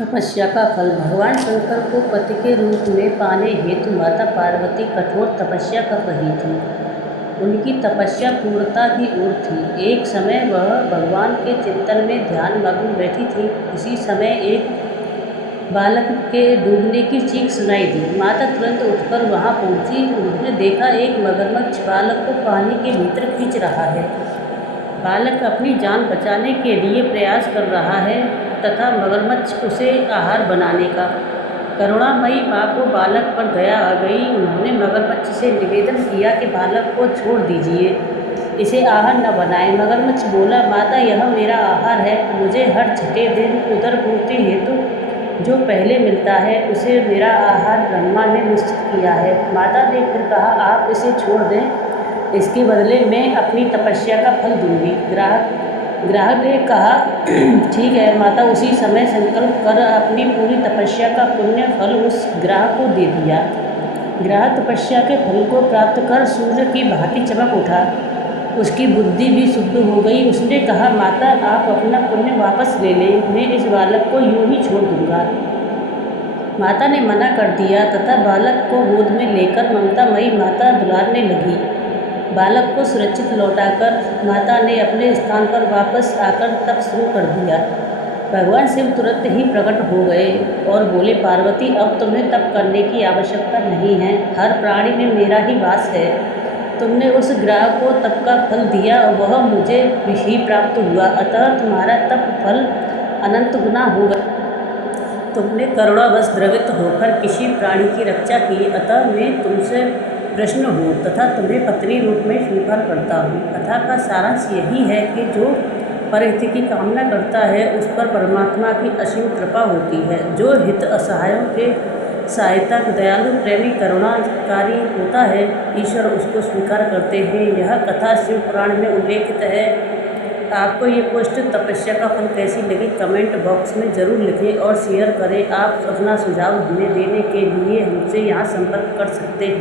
तपस्या का फल। भगवान शंकर को पति के रूप में पाने हेतु माता पार्वती कठोर तपस्या कर रही थी। उनकी तपस्या पूर्णता की ओर थी। एक समय वह भगवान के चिंतन में ध्यान मग्न बैठी थी। इसी समय एक बालक के डूबने की चीख सुनाई दी। माता तुरंत उठकर वहां पहुंची। उन्होंने देखा एक मगरमच्छ बालक को पानी के भीतर खींच रहा है। बालक अपनी जान बचाने के लिए प्रयास कर रहा है तथा मगरमच्छ उसे आहार बनाने का। करुणामयी माँ को बालक पर दया आ गई। उन्होंने मगरमच्छ से निवेदन किया कि बालक को छोड़ दीजिए, इसे आहार न बनाएं। मगरमच्छ बोला, माता, यह मेरा आहार है। मुझे हर छठे दिन उदरपूर्ति हेतु जो पहले मिलता है उसे मेरा आहार ब्रह्मा ने निश्चित किया है। माता ने फिर कहा, आप इसे छोड़ दें, इसके बदले मैं अपनी तपस्या का फल दूंगी। ग्राहक ने कहा, ठीक है माता। उसी समय संकल्प कर अपनी पूरी तपस्या का पुण्य फल उस ग्राहक को दे दिया। ग्राहक तपस्या के फल को प्राप्त कर सूर्य की भांति चमक उठा। उसकी बुद्धि भी शुद्ध हो गई। उसने कहा, माता, आप अपना पुण्य वापस ले लें, मैं इस बालक को यूं ही छोड़ दूंगा। माता ने मना कर दिया तथा बालक को गोद में लेकर ममतामयी माता दुलारने लगी। बालक को सुरक्षित लौटाकर माता ने अपने स्थान पर वापस आकर तप शुरू कर दिया। भगवान शिव तुरंत ही प्रकट हो गए और बोले, पार्वती, अब तुम्हें तप करने की आवश्यकता नहीं है। हर प्राणी में मेरा ही वास है। तुमने उस ग्राहक को तप का फल दिया और वह मुझे ही प्राप्त हुआ, अतः तुम्हारा तप फल अनंत गुना हो गया। तुमने करुणावश द्रवित होकर किसी प्राणी की रक्षा की, अतः मैं तुमसे प्रसन्न हूँ तथा तुम्हें पत्नी रूप में स्वीकार करता हूँ। कथा का सारांश यही है कि जो परहित की कामना करता है उस पर परमात्मा की असीम कृपा होती है। जो हित असहायों के सहायता, दयालु, प्रेमी, करुणाकारी होता है, ईश्वर उसको स्वीकार करते हैं। यह कथा शिव पुराण में उल्लेखित है। आपको ये पोस्ट तपस्या का फल कैसी लगी कमेंट बॉक्स में ज़रूर लिखें और शेयर करें। आप अपना सुझाव हमें देने के लिए हमसे यहाँ संपर्क कर सकते हैं।